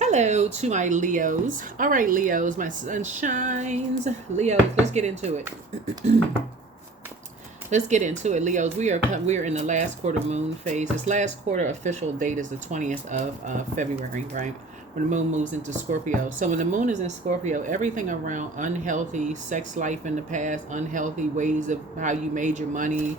Hello to my Leos. All right, Leos, my sunshines. Leos, let's get into it. Let's get into it, Leos. We are in the last quarter moon phase. This last quarter official date is the 20th of February, right? When the moon moves into Scorpio. So when the moon is in Scorpio, everything around unhealthy sex life in the past, unhealthy ways of how you made your money,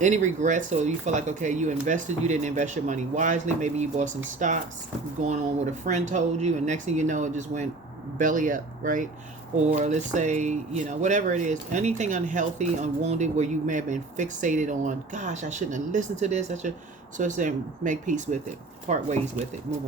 any regrets, or you feel like, okay, you invested, you didn't invest your money wisely, maybe you bought some stocks going on what a friend told you, and next thing you know, it just went belly up, right? Or let's say, whatever it is, anything unhealthy, unwounded, where you may have been fixated on, gosh, I shouldn't have listened to this, I should. So it's saying, make peace with it, part ways with it, move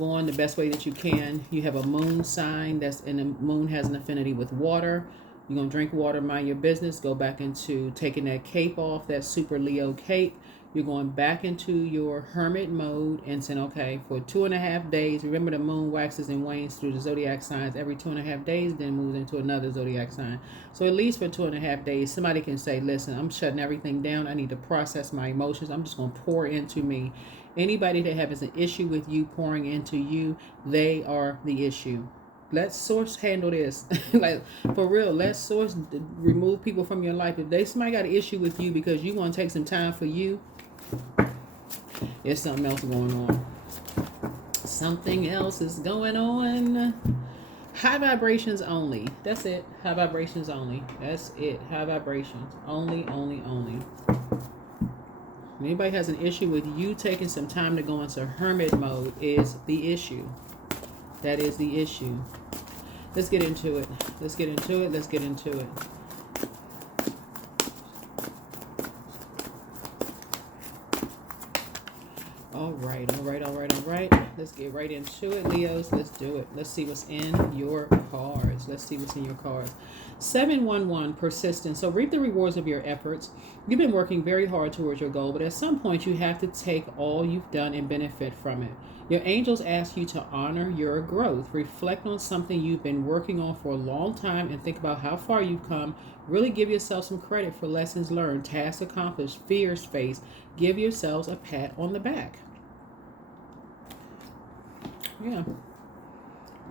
on the best way that you can. You have a moon sign and the moon has an affinity with water. You're going to drink water, mind your business, go back into taking that cape off, that super Leo cape. You're going back into your hermit mode and saying, okay, for 2.5 days, remember the moon waxes and wanes through the zodiac signs every 2.5 days, then moves into another zodiac sign. So at least for 2.5 days, somebody can say, listen, I'm shutting everything down. I need to process my emotions. I'm just going to pour into me. Anybody that has an issue with you pouring into you, they are the issue. Let source handle this. Like, for real, let source remove people from your life. If somebody got an issue with you because you want to take some time for you, there's something else going on. Something else is going on. High vibrations only. That's it. High vibrations only. That's it. High vibrations only, only, only. If anybody has an issue with you taking some time to go into hermit mode is the issue. That is the issue. Let's get into it. Let's get into it. Let's get into it. All right, all right, all right, all right. Let's get right into it, Leos. Let's do it. Let's see what's in your cards. Let's see what's in your cards. 711, persistence. So reap the rewards of your efforts. You've been working very hard towards your goal, but at some point you have to take all you've done and benefit from it. Your angels ask you to honor your growth. Reflect on something you've been working on for a long time and think about how far you've come. Really give yourself some credit for lessons learned, tasks accomplished, fears faced. Give yourselves a pat on the back. Yeah.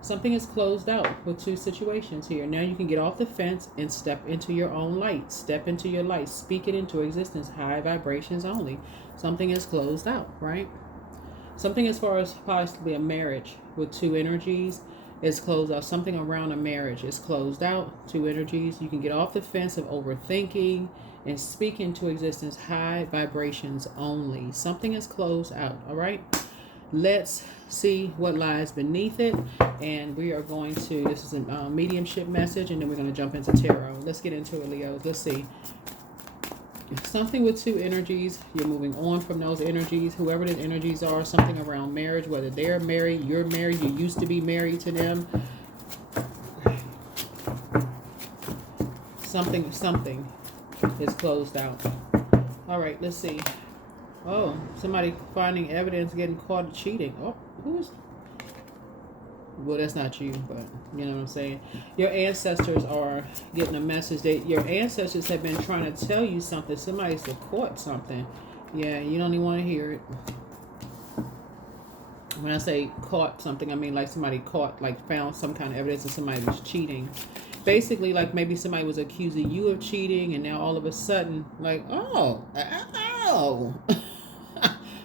Something is closed out with two situations here. Now you can get off the fence and step into your own light. Step into your light. Speak it into existence. High vibrations only. Something is closed out, right? Something as far as possibly a marriage with two energies is closed out. Something around a marriage is closed out. Two energies. You can get off the fence of overthinking and speak into existence. High vibrations only. Something is closed out, all right? Let's see what lies beneath it. And we are going to, this is a mediumship message, and then we're going to jump into tarot. Let's get into it, Leos. Let's see. Something with two energies. You're moving on from those energies. Whoever the energies are, something around marriage, whether they're married, you're married, you used to be married to them. Something is closed out. All right, let's see. Oh, somebody finding evidence getting caught cheating. Oh, who's? Well, that's not you, but you know what I'm saying. Your ancestors are getting a message that your ancestors have been trying to tell you something. Somebody's caught something. Yeah, you don't even want to hear it. When I say caught something, I mean like somebody caught, like found some kind of evidence that somebody was cheating. Basically, like maybe somebody was accusing you of cheating, and now all of a sudden, like, oh.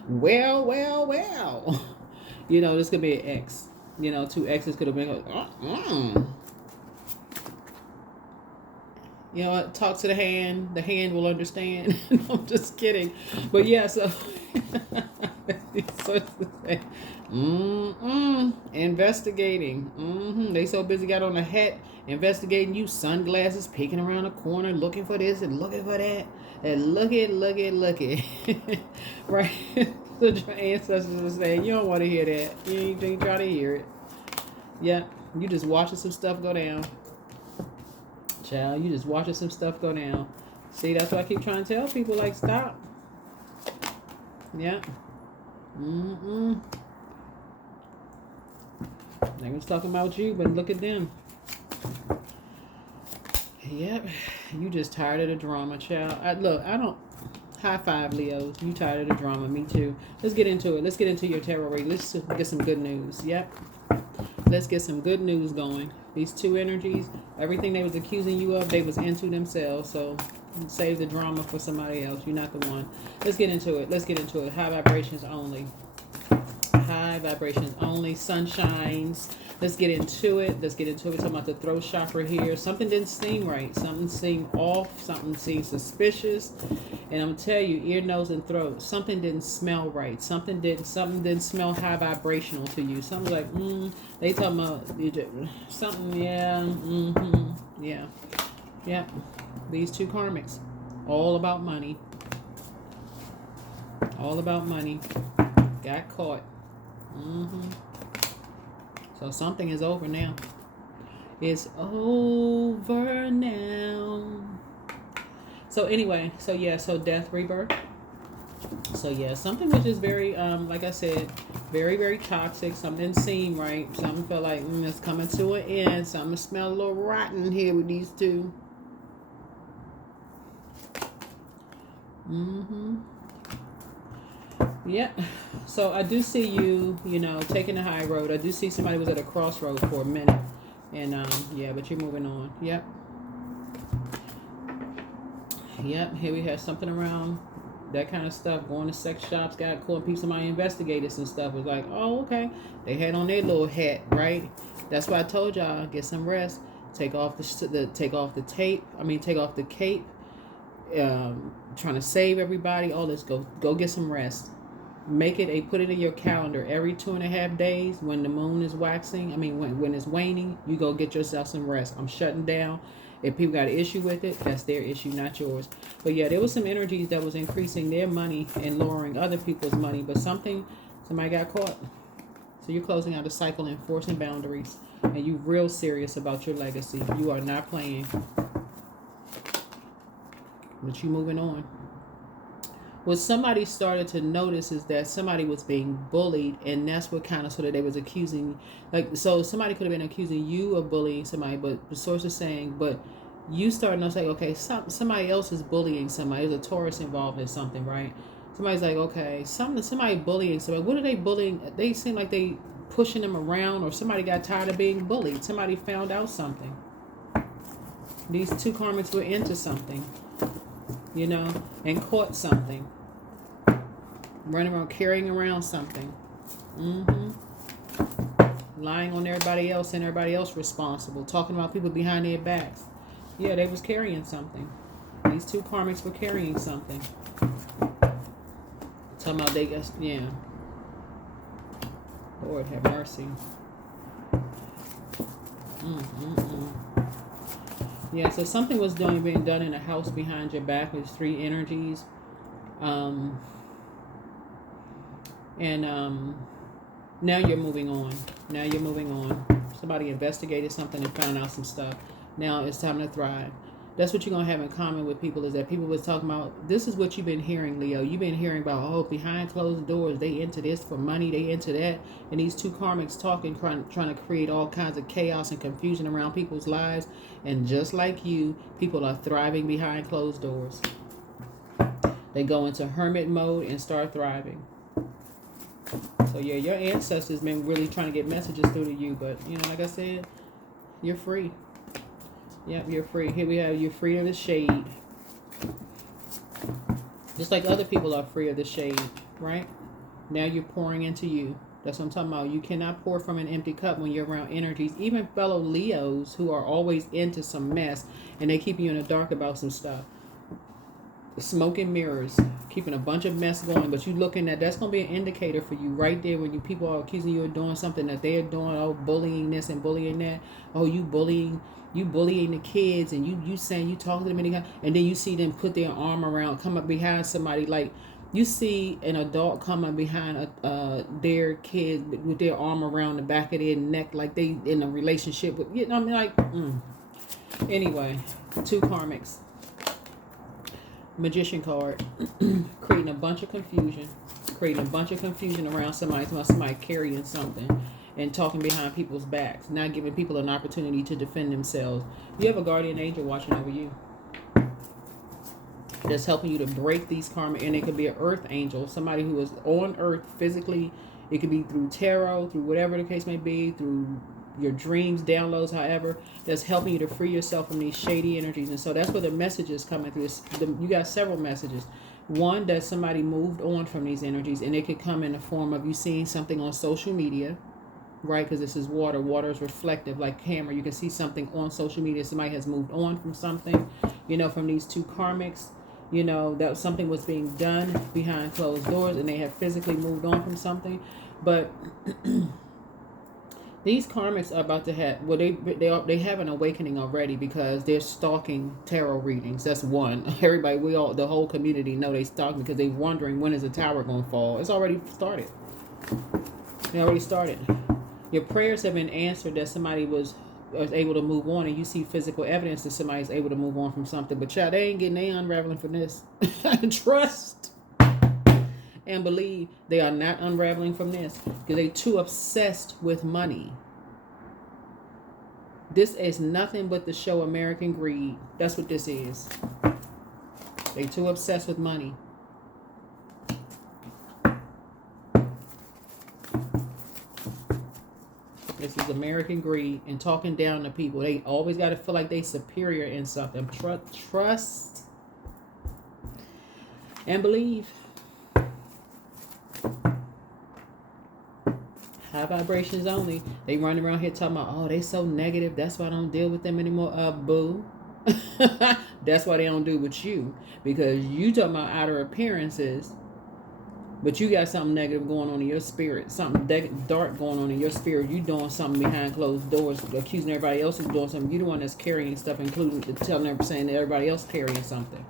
Well. This could be an ex. Two exes could have been like, You know what? Talk to the hand. The hand will understand. I'm just kidding. But yeah, so investigating. They so busy got on the hat investigating you, sunglasses, peeking around the corner, looking for this and looking for that. And look it. Right? So your ancestors are saying, you don't want to hear that. You ain't trying to hear it. Yeah, you just watching some stuff go down. Child, you just watching some stuff go down. See, that's why I keep trying to tell people, like, stop. Yeah. They was talking about you, but look at them. Yep. You just tired of the drama, child. High five, Leos. You tired of the drama? Me too. Let's get into it. Let's get into your tarot reading. Let's get some good news. Yep. Let's get some good news going. These two energies, everything they was accusing you of, they was into themselves. So save the drama for somebody else. You're not the one. Let's get into it. Let's get into it. High vibrations only. High vibrations only. Sunshines. Let's get into it. Let's get into it. We're talking about the throat chakra here. Something didn't seem right. Something seemed off. Something seemed suspicious. And I'm gonna tell you, ear, nose, and throat. Something didn't smell right. Something didn't smell high vibrational to you. Something like, they talking about something, yeah, yeah, yeah. These two karmics, all about money. All about money. Got caught. So something is over now. It's over now. So anyway, so yeah, so death, rebirth. So yeah, something was just very, like I said, very, very toxic. Something didn't seem right. Something felt like it's coming to an end. Something smelled a little rotten here with these two. Yep. So I do see you, taking the high road. I do see somebody was at a crossroad for a minute. And, yeah, but you're moving on. Yep. Yep. Here we have something around that kind of stuff. Going to sex shops, got caught. People, somebody investigated some stuff. Was like, oh, okay. They had on their little hat, right? That's why I told y'all, get some rest. Take off the tape. Take off the cape. Trying to save everybody. All this. Go get some rest. Put it in your calendar every 2.5 days when the moon is waxing. When it's waning, you go get yourself some rest. I'm shutting down. If people got an issue with it, that's their issue, not yours. But yeah, there was some energies that was increasing their money and lowering other people's money. But somebody got caught. So you're closing out a cycle and enforcing boundaries. And you real serious about your legacy. You are not playing. But you moving on. What somebody started to notice is that somebody was being bullied, and that's what kind of sort of they was accusing, so somebody could have been accusing you of bullying somebody, but the source is saying, but you starting to say, okay, somebody else is bullying somebody. There's a Taurus involved in something, right? Somebody's like, okay, somebody bullying somebody. What are they bullying? They seem like they pushing them around, or somebody got tired of being bullied. Somebody found out something. These two karmics were into something. And caught something. Running around, carrying around something. Lying on everybody else and everybody else responsible. Talking about people behind their backs. Yeah, they was carrying something. These two karmics were carrying something. Talking about yeah. Lord have mercy. Yeah, so something was being done in a house behind your back with three energies. Now you're moving on. Somebody investigated something and found out some stuff. Now it's time to thrive. That's what you're going to have in common with people, is that people was talking about, this is what you've been hearing, Leo. You've been hearing about, behind closed doors, they into this for money, they into that. And these two karmics talking, trying to create all kinds of chaos and confusion around people's lives. And just like you, people are thriving behind closed doors. They go into hermit mode and start thriving. So yeah, your ancestors been really trying to get messages through to you. But, like I said, you're free. Yep, you're free. Here we have, you're free of the shade. Just like other people are free of the shade, right? Now you're pouring into you. That's what I'm talking about. You cannot pour from an empty cup when you're around energies. Even fellow Leos who are always into some mess, and they keep you in the dark about some stuff. Smoke and mirrors, keeping a bunch of mess going, but you looking at, that's going to be an indicator for you right there when people are accusing you of doing something that they're doing, bullying this and bullying that. You bullying the kids, and you saying you talk to them anyhow, and then you see them put their arm around, come up behind somebody, like you see an adult come up behind their kid with their arm around the back of their neck, like they in a relationship with, Anyway, two karmics. Magician card. Creating a bunch of confusion around somebody carrying something and talking behind people's backs, not giving people an opportunity to defend themselves. You have a guardian angel watching over you. that's helping you to break these karma. And it could be an earth angel, somebody who is on earth physically. It could be through tarot, through whatever the case may be, through your dreams, downloads, however, that's helping you to free yourself from these shady energies. And so that's where the message is coming through. You got several messages. One, that somebody moved on from these energies, and it could come in the form of you seeing something on social media, right? Because this is water. Water is reflective, like camera. You can see something on social media. Somebody has moved on from something, from these two karmics, that something was being done behind closed doors, and they have physically moved on from something. But these karmics are about to have, well, they have an awakening already, because they're stalking tarot readings. That's one. Everybody, the whole community know they stalking because they're wondering, when is the tower going to fall? It's already started. It already started. Your prayers have been answered, that somebody was able to move on, and you see physical evidence that somebody's able to move on from something. But child, they unraveling from this. Trust and believe they are not unraveling from this, because they too obsessed with money. This is nothing but to show American greed. That's what this is. They too obsessed with money. This is American greed and talking down to people. They always got to feel like they superior in something. Trust and believe. High vibrations only. They run around here talking about, oh, they so negative. That's why I don't deal with them anymore. Boo. That's why they don't do with you. Because you talking about outer appearances, but you got something negative going on in your spirit. Something dark going on in your spirit. You doing something behind closed doors, accusing everybody else of doing something. You the one that's carrying stuff, including telling them, saying that everybody else carrying something.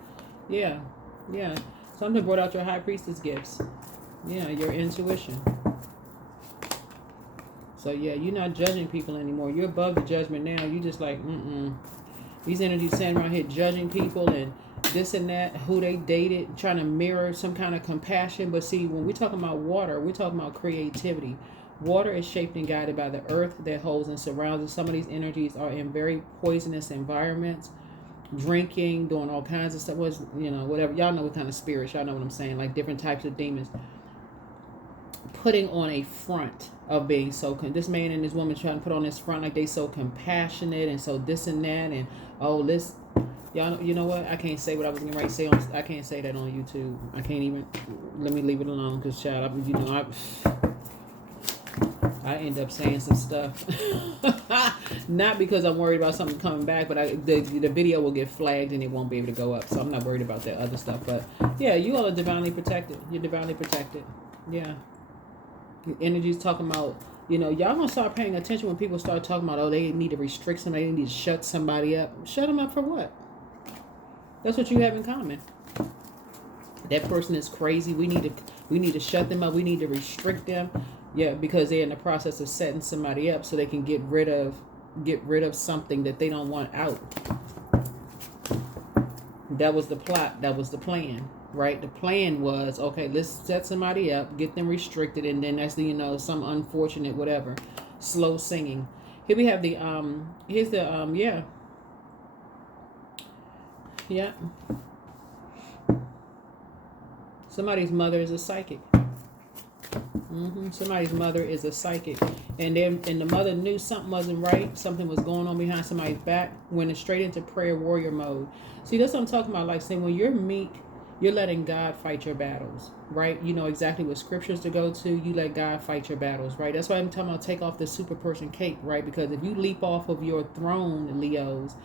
Yeah. Something brought out your high priestess gifts. Yeah, your intuition. So yeah, you're not judging people anymore. You're above the judgment now. You just like, These energies standing around here judging people and this and that, who they dated, trying to mirror some kind of compassion. But see, when we're talking about water, we're talking about creativity. Water is shaped and guided by the earth that holds and surrounds us. Some of these energies are in very poisonous environments, drinking, doing all kinds of stuff. Whatever. Y'all know what kind of spirits. Y'all know what I'm saying. Like different types of demons. Putting on a front of being so this man and this woman trying to put on this front like they so compassionate and so this and that and this, y'all. You know what? I can't say what I was gonna say I can't say that on YouTube. I can't even. Let me leave it alone, because child, I end up saying some stuff. Not because I'm worried about something coming back, but the video will get flagged and it won't be able to go up. So I'm not worried about that other stuff. But yeah, you all are divinely protected. You're divinely protected. Yeah. Energy's talking about, y'all gonna start paying attention when people start talking about, oh, they need to restrict somebody, they need to shut somebody up. Shut them up for what? That's what you have in common. That person is crazy. We need to shut them up. We need to restrict them. Yeah, because they're in the process of setting somebody up so they can get rid of something that they don't want out. That was the plot. That was the plan. Right? The plan was, okay, let's set somebody up, get them restricted, and then that's some unfortunate whatever. Slow singing. Here we have here's the Yeah. Somebody's mother is a psychic. Somebody's mother is a psychic. And the mother knew something wasn't right. Something was going on behind somebody's back. Went straight into prayer warrior mode. See, that's what I'm talking about. Like saying, when you're meek, you're letting God fight your battles, right? You know exactly what scriptures to go to. You let God fight your battles, right? That's why I'm talking about take off the super person cape, right? Because if you leap off of your throne, Leos,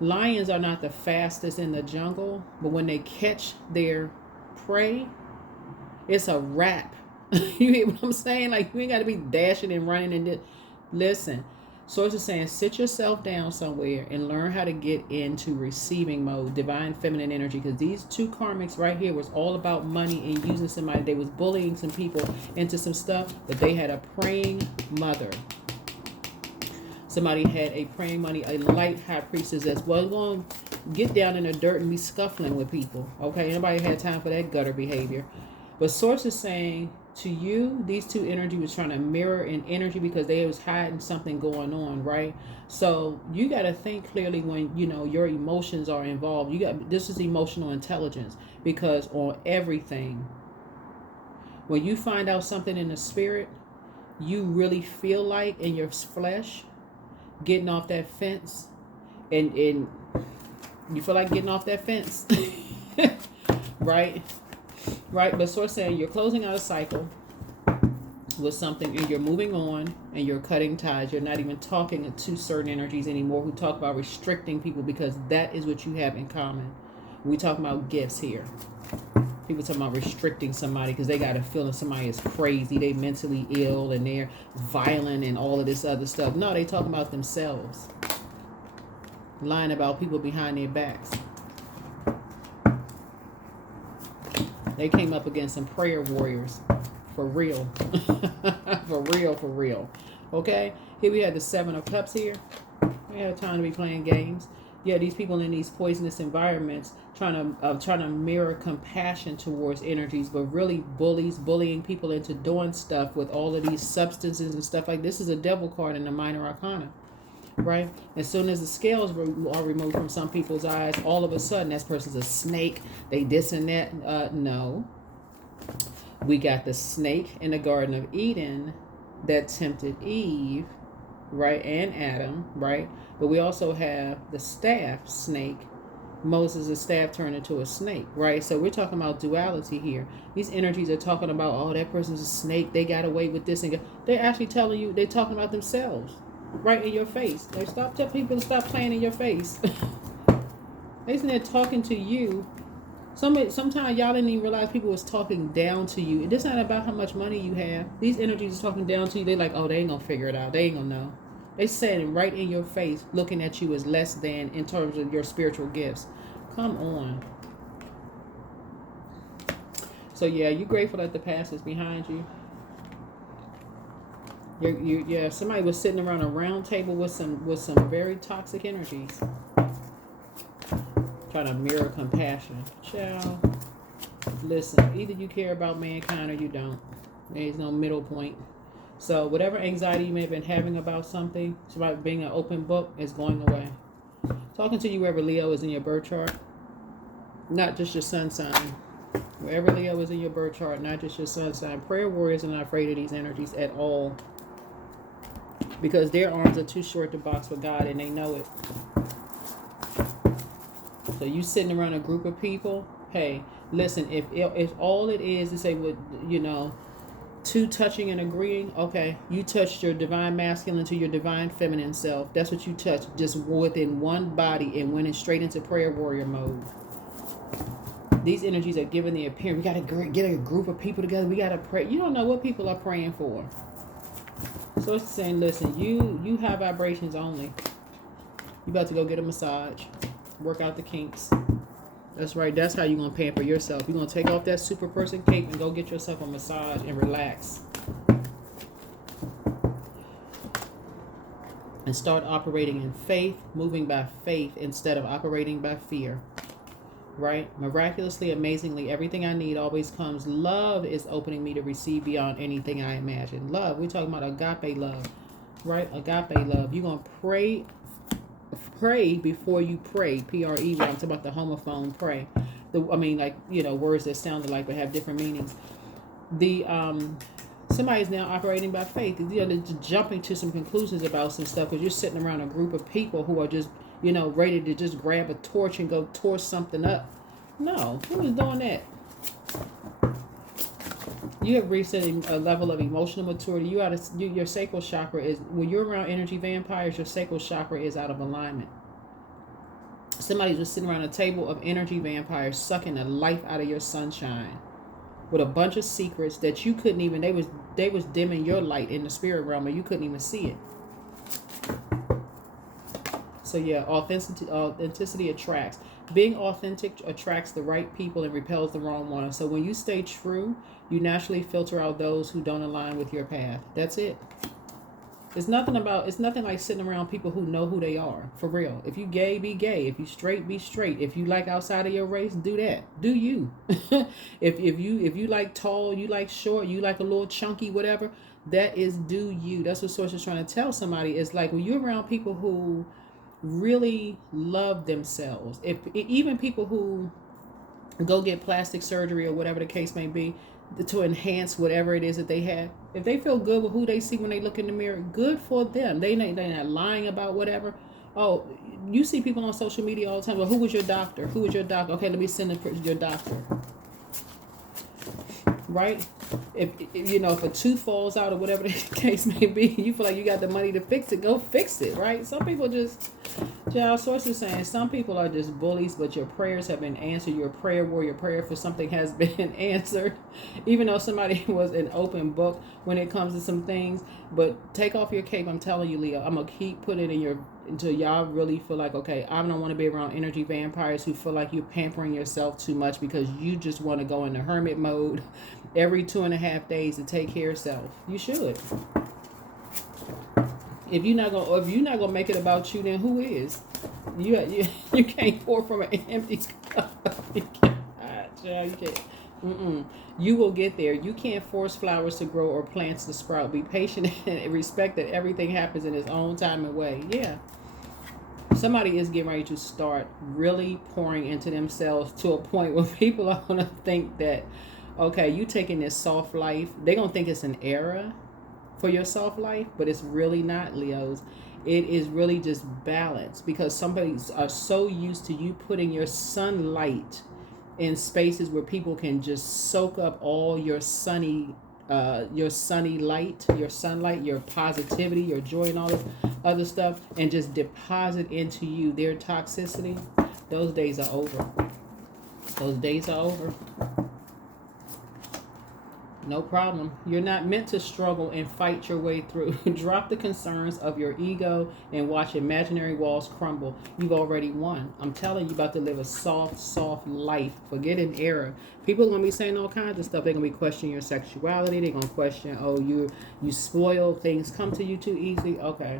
lions are not the fastest in the jungle, but when they catch their prey, it's a wrap. You hear what I'm saying? Like, you ain't got to be dashing and running and listen. Source is saying, sit yourself down somewhere and learn how to get into receiving mode, divine feminine energy. Because these two karmics right here was all about money and using somebody. They was bullying some people into some stuff, but they had a praying mother. Somebody had a praying money, a light high priestess that's well going to get down in the dirt and be scuffling with people. Okay, nobody had time for that gutter behavior. But Source is saying to you, these two energy was trying to mirror in energy because they was hiding something going on, right? So you got to think clearly when your emotions are involved. This is emotional intelligence, because on everything, when you find out something in the spirit, you really feel like in your flesh getting off that fence, and you feel like getting off that fence, right? Right, but Source saying you're closing out a cycle with something, and you're moving on, and you're cutting ties. You're not even talking to certain energies anymore who talk about restricting people, because that is what you have in common. We talk about gifts here. People talking about restricting somebody because they got a feeling somebody is crazy, they mentally ill, and they're violent and all of this other stuff. No, they talking about themselves. Lying about people behind their backs. They came up against some prayer warriors. For real. For real, for real. Okay? Here we had the Seven of Cups here. We had time to be playing games. Yeah, these people in these poisonous environments trying to mirror compassion towards energies, but really bullying people into doing stuff with all of these substances and stuff like this. Is a devil card in the minor arcana. Right? As soon as the scales are removed from some people's eyes, all of a sudden that person's a snake. They this and that. No. We got the snake in the Garden of Eden that tempted Eve, right, and Adam, right? But we also have the staff snake. Moses' staff turned into a snake, right? So we're talking about duality here. These energies are talking about, oh, that person's a snake. They got away with this. And they're actually telling you, they're talking about themselves. Right in your face. They stop telling people to stop playing in your face. They sitting there talking to you. Sometimes y'all didn't even realize people was talking down to you. It's not about how much money you have. These energies are talking down to you. They like, oh, they ain't gonna figure it out. They ain't gonna know. They saying right in your face, looking at you as less than in terms of your spiritual gifts. Come on. So yeah, you're grateful that the past is behind you. Yeah, somebody was sitting around a round table with some very toxic energies, trying to mirror compassion. Child, listen, either you care about mankind or you don't. There's no middle point. So whatever anxiety you may have been having about something, it's about being an open book, is going away. Talking to you wherever Leo is in your birth chart, not just your sun sign. Wherever Leo is in your birth chart, not just your sun sign. Prayer warriors are not afraid of these energies at all, because their arms are too short to box with God, and they know it. So you sitting around a group of people, hey, listen, if all it is to say, two touching and agreeing, okay, you touched your divine masculine to your divine feminine self. That's what you touched, just within one body, and went straight into prayer warrior mode. These energies are giving the appearance. We got to get a group of people together. We got to pray. You don't know what people are praying for. So it's saying, listen, you have vibrations only. You about to go get a massage, work out the kinks. That's right. That's how you're going to pamper yourself. You're going to take off that super person cape and go get yourself a massage and relax. And start operating in faith, moving by faith instead of operating by fear. Right? Miraculously, amazingly, everything I need always comes. Love is opening me to receive beyond anything I imagine. Love. We're talking about agape love. Right? Agape love. You're going to pray before you pray. P-R-E. I'm talking about the homophone pray. Words that sound alike but have different meanings. Somebody is now operating by faith. They're just jumping to some conclusions about some stuff because you're sitting around a group of people who are just ready to just grab a torch and go torch something up. No, who is doing that? You have reached a level of emotional maturity. Your sacral chakra is, when you're around energy vampires, your sacral chakra is out of alignment. Somebody's just sitting around a table of energy vampires sucking the life out of your sunshine with a bunch of secrets that you couldn't even, they was dimming your light in the spirit realm and you couldn't even see it. So yeah, authenticity attracts. Being authentic attracts the right people and repels the wrong ones. So when you stay true, you naturally filter out those who don't align with your path. That's it. It's nothing like sitting around people who know who they are, for real. If you gay, be gay. If you straight, be straight. If you like outside of your race, do that. Do you. if you like tall, you like short, you like a little chunky, whatever, that is do you. That's what Source is trying to tell somebody. It's like when you're around people who really love themselves, if even people who go get plastic surgery or whatever the case may be, to enhance whatever it is that they have. If they feel good with who they see when they look in the mirror, good for them. They're not lying about whatever. Oh, you see people on social media all the time. Well, who was your doctor? Who was your doctor? Okay, let me send your doctor. Right? If if a tooth falls out or whatever the case may be, you feel like you got the money to fix it, go fix it, right? Some people just, Source is saying, some people are just bullies, but your prayers have been answered. Your prayer warrior prayer for something has been answered, even though somebody was an open book when it comes to some things. But take off your cape. I'm telling you, Leo, I'm going to keep putting it in your, until y'all really feel like, okay, I don't want to be around energy vampires who feel like you're pampering yourself too much because you just want to go into hermit mode every 2.5 days to take care of yourself. You should. If you're not gonna make it about you, then who is? You can't pour from an empty cup. You can't. You will get there. You can't force flowers to grow or plants to sprout. Be patient and respect that everything happens in its own time and way. Yeah. Somebody is getting ready to start really pouring into themselves to a point where people are going to think that, okay, you taking this soft life. They're going to think it's an era for your soft life, but it's really not, Leos. It is really just balance, because somebody are so used to you putting your sunlight in spaces where people can just soak up all your sunny light, your sunlight, your positivity, your joy, and all this other stuff, and just deposit into you their toxicity. Those days are over. Those days are over. No problem. You're not meant to struggle and fight your way through. Drop the concerns of your ego and watch imaginary walls crumble. You've already won. I'm telling you, about to live a soft, soft life. Forget an era. People are going to be saying all kinds of stuff. They're going to be questioning your sexuality. They're going to question, oh, you spoil, things come to you too easy. Okay.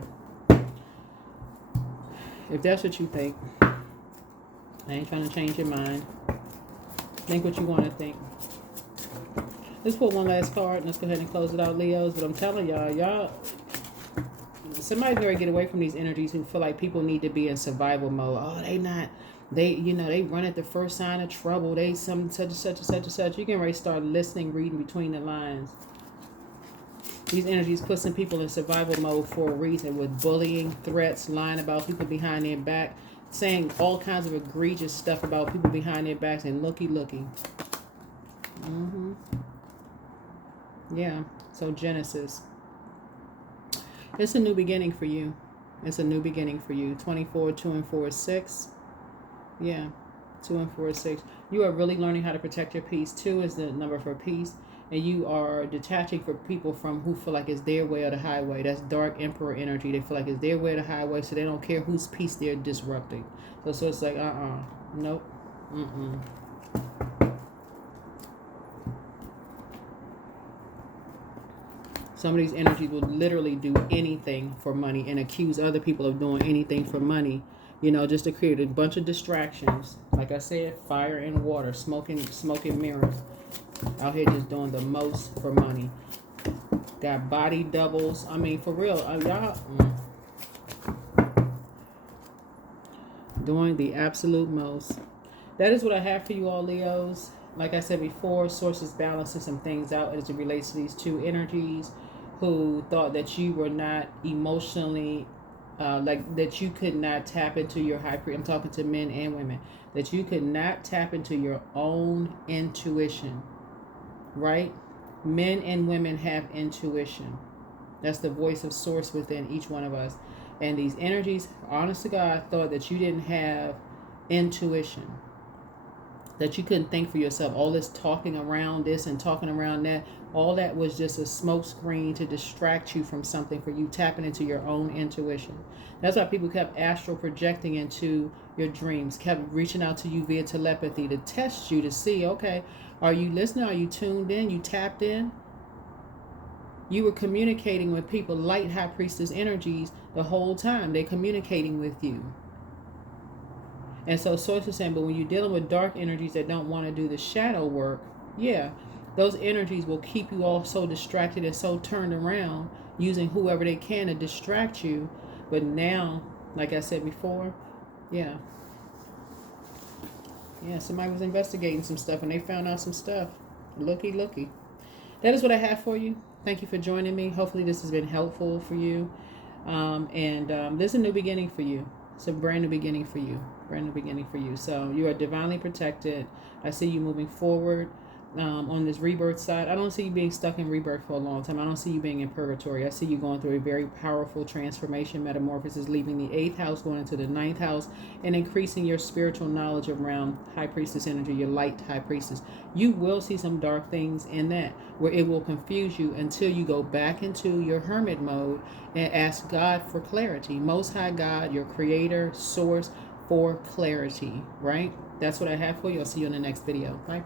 If that's what you think, I ain't trying to change your mind. Think what you want to think. Let's put one last card and let's go ahead and close it out, Leos. But I'm telling y'all, somebody's going to get away from these energies who feel like people need to be in survival mode. Oh, they run at the first sign of trouble. They some such and such and such and such. You can already start listening, reading between the lines. These energies put some people in survival mode for a reason, with bullying, threats, lying about people behind their back, saying all kinds of egregious stuff about people behind their backs, and looky. Yeah, so Genesis. It's a new beginning for you. It's a new beginning for you. 24, 2 and 4 is 6. Yeah, 2 and 4 is 6. You are really learning how to protect your peace. 2 is the number for peace. And you are detaching for people from who feel like it's their way or the highway. That's dark emperor energy. They feel like it's their way or the highway, so they don't care whose peace they're disrupting. So it's like, nope, Some of these energies will literally do anything for money and accuse other people of doing anything for money, just to create a bunch of distractions. Like I said, fire and water, smoking mirrors. Out here just doing the most for money. Got body doubles. I mean, for real, y'all doing the absolute most. That is what I have for you all, Leos. Like I said before, sources balancing some things out as it relates to these two energies, who thought that you were not emotionally, that you could not tap into your I'm talking to men and women, that you could not tap into your own intuition, right? Men and women have intuition. That's the voice of source within each one of us. And these energies, honest to God, thought that you didn't have intuition, that you couldn't think for yourself. All this talking around this and talking around that, all that was just a smoke screen to distract you from something, for you tapping into your own intuition. That's why people kept astral projecting into your dreams, kept reaching out to you via telepathy to test you, to see, okay, are you listening? Are you tuned in? You tapped in? You were communicating with people, light high priestess energies, the whole time. They're communicating with you. And so Source is saying, but when you're dealing with dark energies that don't want to do the shadow work, yeah, those energies will keep you all so distracted and so turned around, using whoever they can to distract you. But now, like I said before, yeah, somebody was investigating some stuff and they found out some stuff. Looky, looky. That is what I have for you. Thank you for joining me. Hopefully this has been helpful for you. This is a new beginning for you. It's a brand new beginning for you. Brand new beginning for you. So you are divinely protected. I see you moving forward on this rebirth side. I don't see you being stuck in rebirth for a long time. I don't see you being in purgatory. I see you going through a very powerful transformation, metamorphosis, leaving the 8th house, going into the 9th house, and increasing your spiritual knowledge around high priestess energy, your light high priestess. You will see some dark things in that where it will confuse you until you go back into your hermit mode and ask God for clarity. Most High God, your creator, source, for clarity, right? That's what I have for you. I'll see you in the next video. Bye.